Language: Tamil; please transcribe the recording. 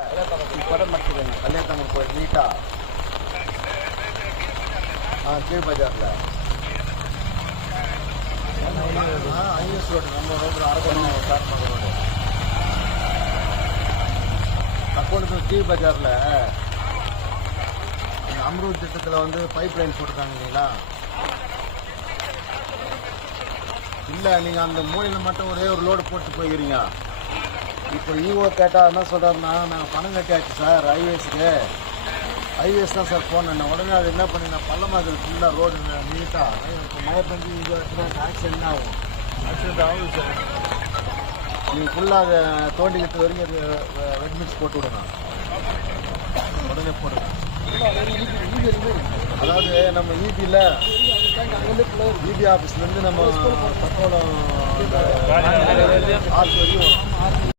படம் மடிச்சுக்கோங்க கல்யாணத்தம்மன் கோயில் நீட்டா ஆ கீழ் பஜாரில் ஐஎஸ் ரோடு நம்ம ரோடு அரக்கோணம் காட்பாடு ரோடு தக்கோணுக்கு கீழ் பஜாரில் அம்ரூத் திட்டத்தில் வந்து பைப் லைன் போட்டிருக்காங்க இல்லைங்களா இல்லை நீங்கள் அந்த மூலையில் மட்டும் ஒரே ஒரு லோடு போட்டு போயிருக்கிறீங்க இப்போ ஈஓ கேட்டால் என்ன சொல்கிறாருன்னா நான் பணம் கட்டியாச்சு சார் ஹைவேஸுக்கு ஹைவேஸ் தான் சார் போனேன் உடனே அது என்ன பண்ணி நான் பள்ளமாதிரி ஃபுல்லாக ரோடு நீட்டாக இப்போ மழை பெஞ்சு இங்கே ஆக்சிடென்ட் ஆகும்? ஆக்சிடென்ட் ஆகுது சார். நீங்கள் ஃபுல்லாக அதை தோண்டிக்கிட்டு வரைக்கும் ரெட் மிக்ஸ் போட்டு விடுங்க. உடனே போடுங்க. அதாவது நம்ம ஈபியில் ஈபி ஆஃபீஸ்லேருந்து நம்ம தக்கோலம் ஆஃபீஸ் வரையும்